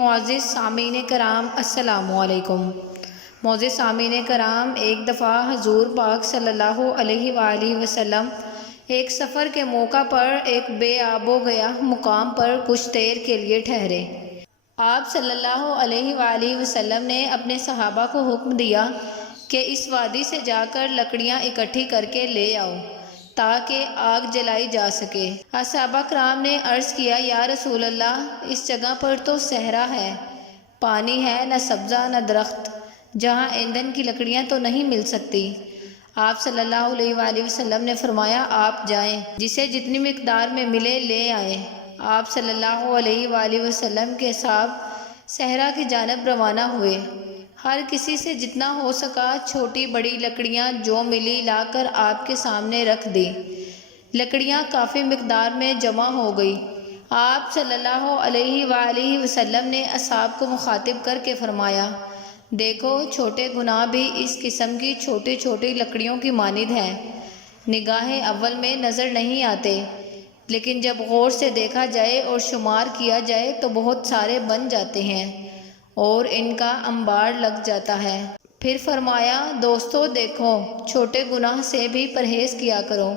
معزز سامعین کرام السلام علیکم۔ معزز سامعین کرام، ایک دفعہ حضور پاک صلی اللہ علیہ وآلہ وسلم ایک سفر کے موقع پر ایک بے آب و گیا مقام پر کچھ دیر کے لیے ٹھہرے۔ آپ صلی اللہ علیہ وآلہ وسلم نے اپنے صحابہ کو حکم دیا کہ اس وادی سے جا کر لکڑیاں اکٹھی کر کے لے آؤ تاکہ آگ جلائی جا سکے۔ صحابہ کرام نے عرض کیا، یا رسول اللہ، اس جگہ پر تو صحرا ہے، پانی ہے، نہ سبزہ نہ درخت، جہاں ایندھن کی لکڑیاں تو نہیں مل سکتی۔ آپ صلی اللہ علیہ وآلہ وسلم نے فرمایا، آپ جائیں، جسے جتنی مقدار میں ملے لے آئیں۔ آپ صلی اللہ علیہ وآلہ وسلم کے صحابہ صحرا کی جانب روانہ ہوئے۔ ہر کسی سے جتنا ہو سکا چھوٹی بڑی لکڑیاں جو ملی لا کر آپ کے سامنے رکھ دی۔ لکڑیاں کافی مقدار میں جمع ہو گئی۔ آپ صلی اللہ علیہ وآلہ وسلم نے اصحاب کو مخاطب کر کے فرمایا، دیکھو، چھوٹے گناہ بھی اس قسم کی چھوٹی چھوٹی لکڑیوں کی مانند ہیں، نگاہ اول میں نظر نہیں آتے، لیکن جب غور سے دیکھا جائے اور شمار کیا جائے تو بہت سارے بن جاتے ہیں اور ان کا انبار لگ جاتا ہے۔ پھر فرمایا، دوستو دیکھو، چھوٹے گناہ سے بھی پرہیز کیا کرو،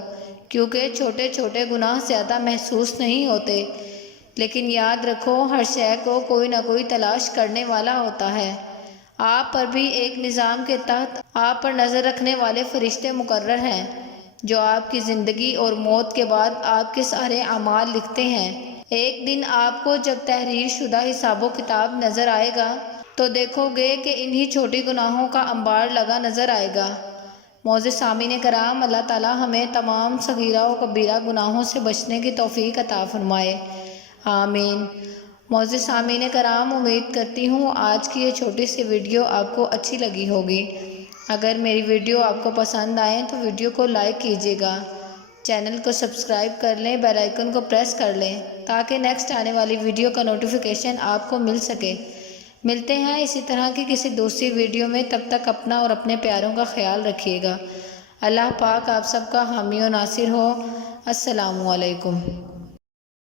کیونکہ چھوٹے چھوٹے گناہ زیادہ محسوس نہیں ہوتے، لیکن یاد رکھو ہر شے کو کوئی نہ کوئی تلاش کرنے والا ہوتا ہے۔ آپ پر بھی ایک نظام کے تحت آپ پر نظر رکھنے والے فرشتے مقرر ہیں جو آپ کی زندگی اور موت کے بعد آپ کے سارے اعمال لکھتے ہیں۔ ایک دن آپ کو جب تحریر شدہ حساب و کتاب نظر آئے گا تو دیکھو گے کہ انہی چھوٹی گناہوں کا انبار لگا نظر آئے گا۔ معزز سامعین کرام، اللہ تعالی ہمیں تمام صغیرہ و کبیرہ گناہوں سے بچنے کی توفیق عطا فرمائے، آمین۔ معزز سامعین کرام، امید کرتی ہوں آج کی یہ چھوٹی سی ویڈیو آپ کو اچھی لگی ہوگی۔ اگر میری ویڈیو آپ کو پسند آئے تو ویڈیو کو لائک کیجیے گا، چینل کو سبسکرائب کر لیں، بیل آئیکن کو پریس کر لیں تاکہ نیکسٹ آنے والی ویڈیو کا نوٹیفیکیشن آپ کو مل سکے۔ ملتے ہیں اسی طرح کی کسی دوسری ویڈیو میں، تب تک اپنا اور اپنے پیاروں کا خیال رکھیے گا۔ اللہ پاک آپ سب کا حامی و ناصر ہو۔ السلام علیکم۔